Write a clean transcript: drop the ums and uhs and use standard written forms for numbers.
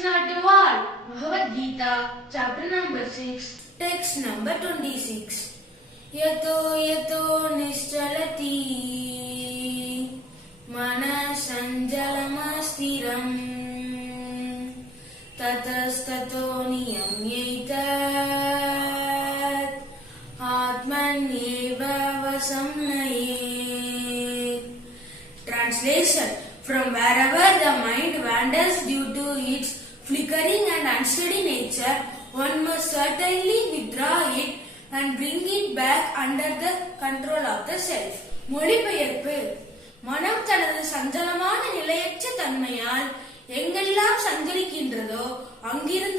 Krishna to all. Bhagavad Gita, chapter number 6, text number 26. Yato yato nischalati manasanjalamastiram tatastato niyamyetat atmanyeva vasamnayet. Translation: from wherever the mind wanders due to its flickering and unsteady nature, one must certainly withdraw it and bring it back under the control of the self. மொழிபெயர்ப்பு: மனம் தனது சஞ்சலமான நிலையற்ற தன்மையால் எங்கெல்லாம் சஞ்சரிக்கின்றதோ அங்கிருந்து